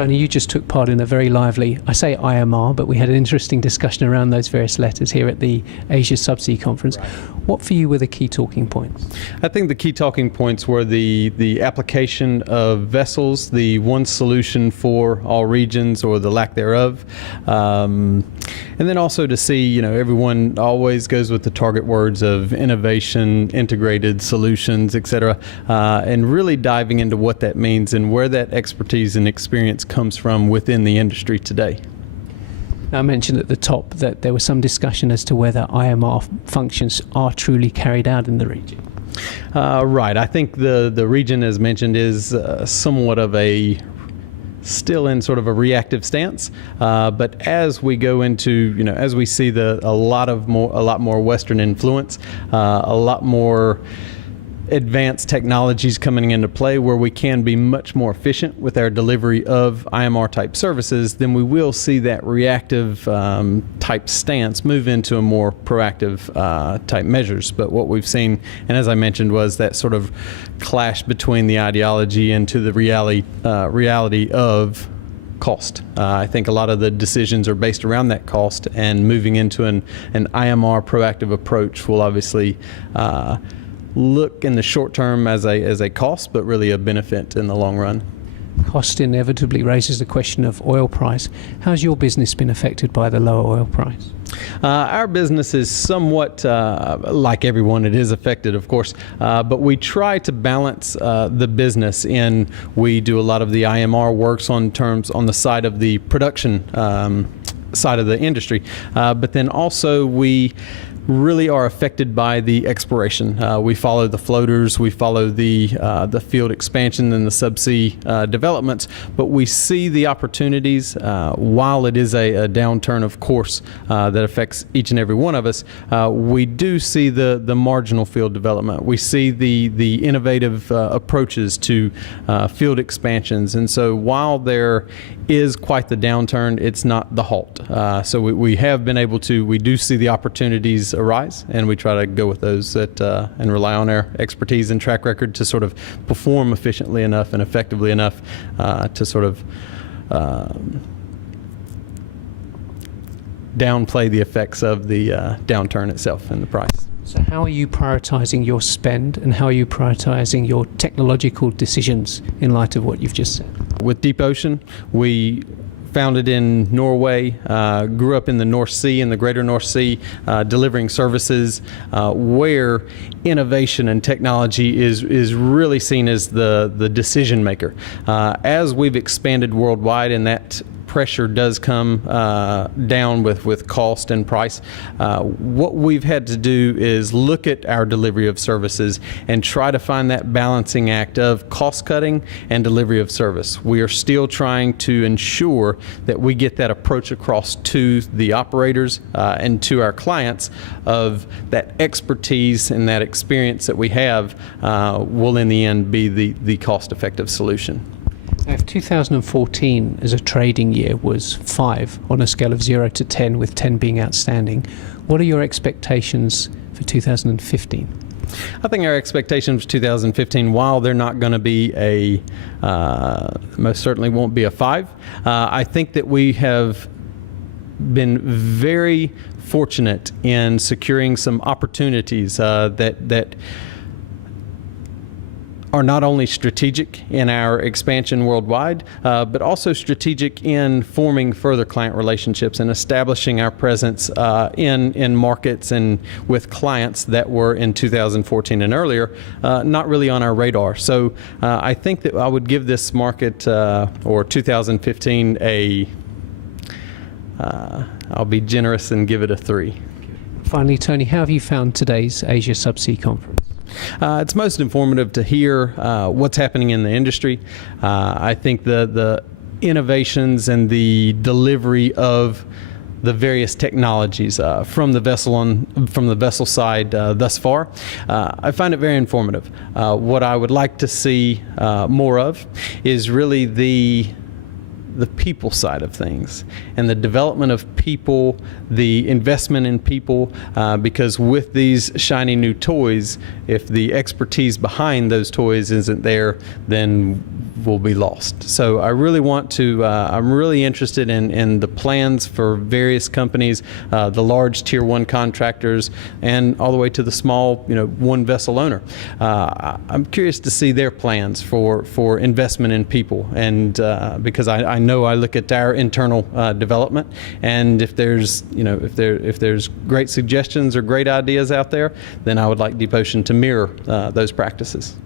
Tony, you just took part in a very lively, I say IMR, but we had an interesting discussion around those various letters here at the Asia Subsea Conference. Right. What for you were the key talking points? I think the key talking points were the application of vessels, the one solution for all regions or the lack thereof. And then also to see, everyone always goes with the target words of innovation, integrated solutions, etc., and really diving into what that means and where that expertise and experience comes from within the industry today. Now, I mentioned at the top that there was some discussion as to whether IMR functions are truly carried out in the region. Right. I think the region, as mentioned, is somewhat of still in sort of a reactive stance, but as we go into, as we see a lot more Western influence, a lot more advanced technologies coming into play where we can be much more efficient with our delivery of IMR type services, then we will see that reactive type stance move into a more proactive type measures. But what we've seen, and as I mentioned, was that sort of clash between the ideology and to the reality of cost. I think a lot of the decisions are based around that cost, and moving into an IMR proactive approach will obviously look in the short term as a cost, but really a benefit in the long run. Cost inevitably raises the question of oil price. How's your business been affected by the lower oil price? Our business is somewhat like everyone. It is affected, of course, but we try to balance the business in. We do a lot of the IMR works on the side of the production side of the industry, but then also we really are affected by the exploration. We follow the floaters, we follow the field expansion and the subsea developments, but we see the opportunities. While it is a downturn, of course, that affects each and every one of us, we do see the marginal field development. We see the innovative approaches to field expansions, and so while there is quite the downturn, it's not the halt. So we have been able to, we do see the opportunities arise, and we try to go with those and rely on our expertise and track record to sort of perform efficiently enough and effectively enough to sort of downplay the effects of the downturn itself and the price. So how are you prioritizing your spend, and how are you prioritizing your technological decisions in light of what you've just said? With Deepocean, we founded in Norway, grew up in the North Sea, in the greater North Sea, delivering services where innovation and technology is really seen as the decision maker. As we've expanded worldwide, and that pressure does come down with cost and price, what we've had to do is look at our delivery of services and try to find that balancing act of cost cutting and delivery of service. We are still trying to ensure that we get that approach across to the operators and to our clients of that expertise and that experience that we have will in the end be the cost-effective solution. If 2014 as a trading year was 5 on a scale of 0 to 10, with 10 being outstanding, what are your expectations for 2015? I think our expectations for 2015, while they're not going to be most certainly won't be a 5, I think that we have been very fortunate in securing some opportunities that are not only strategic in our expansion worldwide, but also strategic in forming further client relationships and establishing our presence in markets and with clients that were in 2014 and earlier not really on our radar. So I think that I would give this market or 2015 I'll be generous and give it a 3. Finally, Tony, how have you found today's Asia Subsea Conference? It's most informative to hear what's happening in the industry. I think the innovations and the delivery of the various technologies from the vessel side thus far, I find it very informative. What I would like to see more of is really the people side of things and the development of people, the investment in people, because with these shiny new toys, if the expertise behind those toys isn't there, then will be lost. So I really want to, I'm really interested in the plans for various companies, the large tier 1 contractors and all the way to the small, one vessel owner. I'm curious to see their plans for investment in people, and because I know I look at our internal development, and if there's if there's great suggestions or great ideas out there, then I would like Deepocean to mirror those practices.